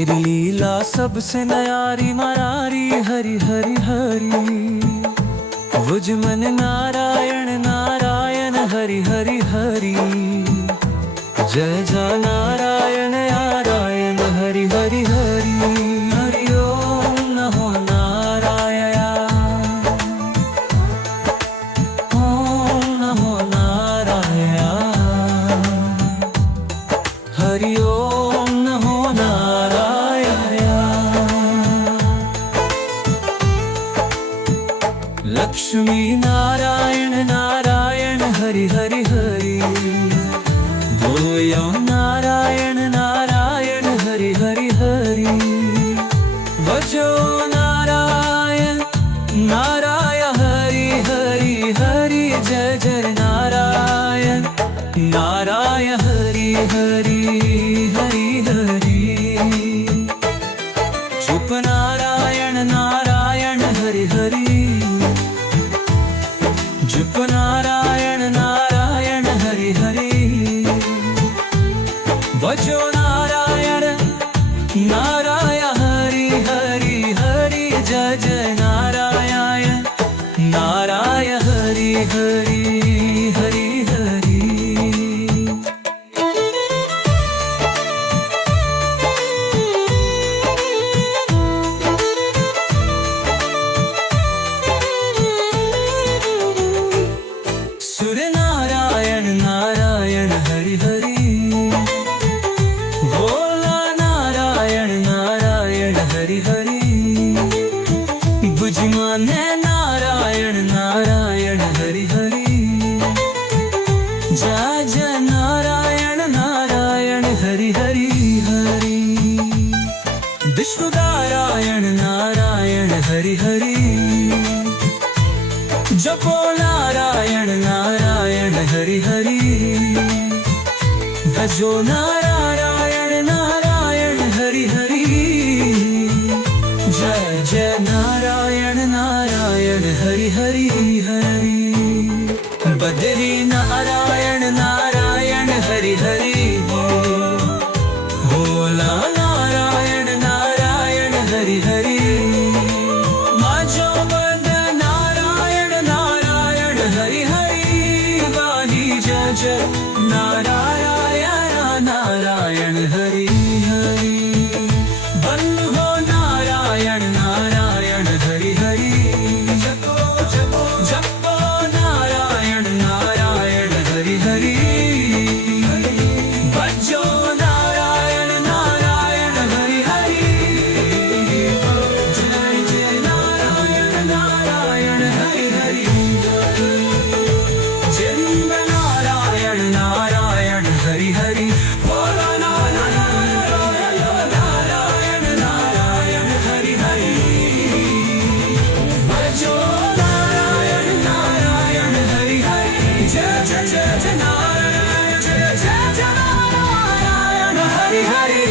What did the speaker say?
तेरी लीला सबसे न्यारी मरारी हरि हरि हरि। भुज मन नारायण नारायण हरि हरि हरि। जय जय नारायण नारायण हरि हरि हरि। हरि ओम नमो नारायण। ओम नमो नारायण। हरि ओम नमो नारायण। लक्ष्मी नारायण नारायण हरि हरि हरि। बोलो नारायण नारायण हरि हरि हरि। भजो नारायण नारायण हरि हरि हरि। जय जय नारायण नारायण हरि हरि हरि हरि। चुप नारायण नारायण हरि हरि। चुप नारायण नारायण हरि हरि। भजो नारायण नारायण हरि हरि हरि। जय जय नारायण नारायण हरि हरि हरि हरि। सुर नारायण नारायण हरि हरि। भोला नारायण नारायण हरि हरि। बुझमाने नारायण नारायण हरि हरि। जय जय नारायण नारायण हरि हरि हरि। विष्णु नारायण नारायण हरि हरि। जपो नारायण नारायण हरि हरि। भजो नारायण नारायण हरि हरि। जय जय नारायण नारायण हरि हरि हरि। बदरी नारायण नारायण हरि हरि। भोला नारायण नारायण हरि हरि। माजो बद नारायण नारायण हरि हरि। वाणी जय जय नारायण नारायण हरि हरि। बन्हो नारायण नारायण हरि हरि। जपो जपो जपो नारायण नारायण हरि हरि। भजो नारायण नारायण हरि हरि। जय जय नारायण नारायण हरि हरि। जिन्ब नारायण नारायण हरि हरि। बोलो नारायण नारायण हरि हरि। भजो नारायण नारायण हरि हरि। जय जय जय जय नारायण। जय जय जय नारायण हरि हरि।